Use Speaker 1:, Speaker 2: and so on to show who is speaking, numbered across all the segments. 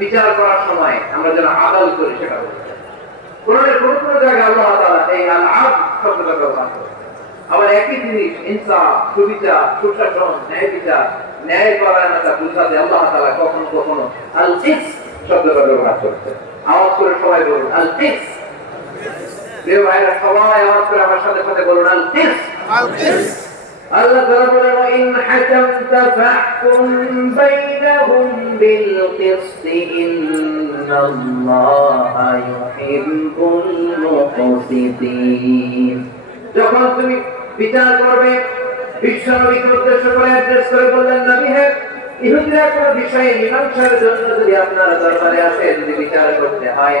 Speaker 1: বিচার করার সময় আমরা যেন আদাল করি সেটা বলতে কোন কোন জায়গায় আল্লাহ তাআলা এই আল আদ শব্দটা ব্যবহার করে আবার একই জিনিস, ইনসাফ, সুবিচার, সুশাসন, ন্যায় বিচার, ন্যায় পরায়ণতা বুঝাতে আল্লাহ তাআলা কখনো কখনো আল কিস শব্দটা ব্যবহার করছে আওয়াজ করে সবাই বলুন আল কিস প্রিয় ভাইরা, সবাই আওয়াজ করে আমার সাথে সাথে বলুন আল কিস যখন তুমি বিচার করবে, বিশ্বনবীকে উদ্দেশ্য করে অ্যাড্রেস করে বললেন, নবী হ্যাঁ ইহুদিরা কোন বিষয়ে মীমাংসার জন্য যদি আপনার দরবারে আসে যদি বিচার করতে হয়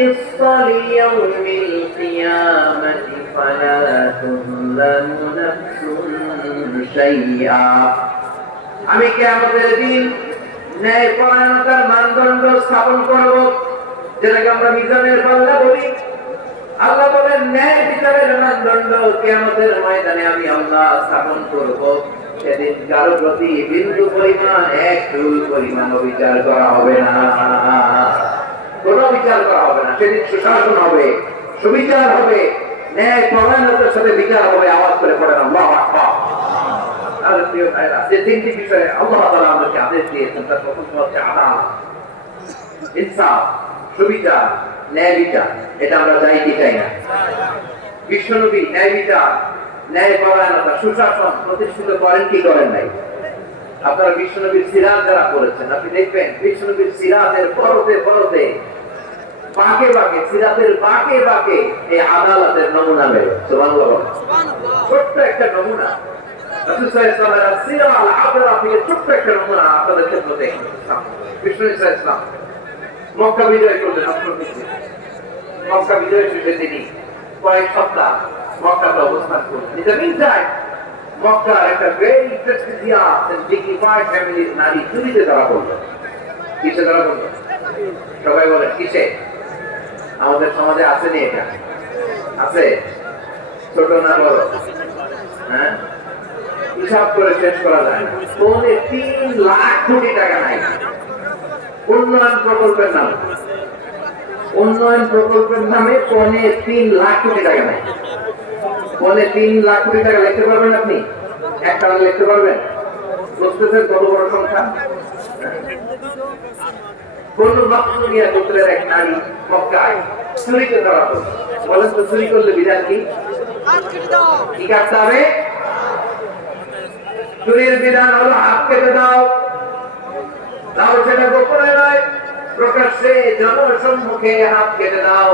Speaker 1: القسط ليوم القيامة فلا تظلم نفس شيئا আমি কি আমাদের দিন ন্যায় পরায়ণতার মানদণ্ড স্থাপন করব যেটাকে আমরা মিজানের পাল্লা বলি আল্লাহ বলেন ন্যায় বিচারের মানদণ্ড কেয়ামতের ময়দানে আমি আল্লাহ স্থাপন করব সেদিন কারো প্রতি বিন্দু পরিমাণ এক চুল পরিমাণ বিচার করা হবে না কোন বিচার করা হবে না। সেদিন সুশাসন হবে, সুবিচার হবে, ন্যায় পরায়ণতার সাথে বিচার হবে, আওয়াজ করে পড়েন আল্লাহ যে তিনটি বিষয়ে আল্লাহ তাআলা আমাদেরকে আদেশ দিয়েছেন, তার প্রথম হচ্ছে ইনসাফ, সুবিচার, ন্যায় বিচার। এটা আমরা চাই কি চাই না। বিশ্বনবী ন্যায় বিচার, ন্যায় পরায়ণতা, সুশাসন প্রতিষ্ঠিত করেন কি করেন নাই? আপনারা বিশ্বনবীর সিরাজ যারা করেছেন আপনি দেখবেন বিশ্বনবীর সিরাজের পরতে পরতে বাঁকে বাঁকে সিরাতের বাঁকে বাঁকে এই আদালতের নমুনা বেরো। ছোট্ট একটা নমুনা। মক্কা বিজয় করলেন মক্কা বিজয় শেষে তিনি কয়েক সপ্তাহ মক্কাতে অবস্থান করলেন। এটা মিন টাইম মক্কার একটা ভেরি প্রেস্টিজিয়াস এন্ড ডিগনিফাইড ফ্যামিলির নারী। চুরিতে ধরা পড়ল কিসে ধরা পড়ল সবাই বলে, কিসে? আমাদের সমাজে আছে নি এটা? আছে? ছোট না বড়? হ্যাঁ? হিসাব করে শেষ করা যায় পৌনে তিন লাখ কোটি টাকা নাই। উন্নয়ন প্রকল্পের নাম। উন্নয়ন প্রকল্পের নামে পৌনে তিন লাখ কোটি টাকা নাই। পৌনে তিন লাখ কোটি টাকা লিখতে পারবেন আপনি? একটা লিখতে পারবেন? বুঝতেছেন কত বড় সংখ্যা? কোন গোত্রের এক নারী মক্কায় পড়ল বলেন তো, চুরি করলে বিধান কি? চুরির বিধান হলো হাত কেটে দাও সেটা গোপনে নয়। প্রকাশ্যে জনসম্মুখে হাত কেটে দাও।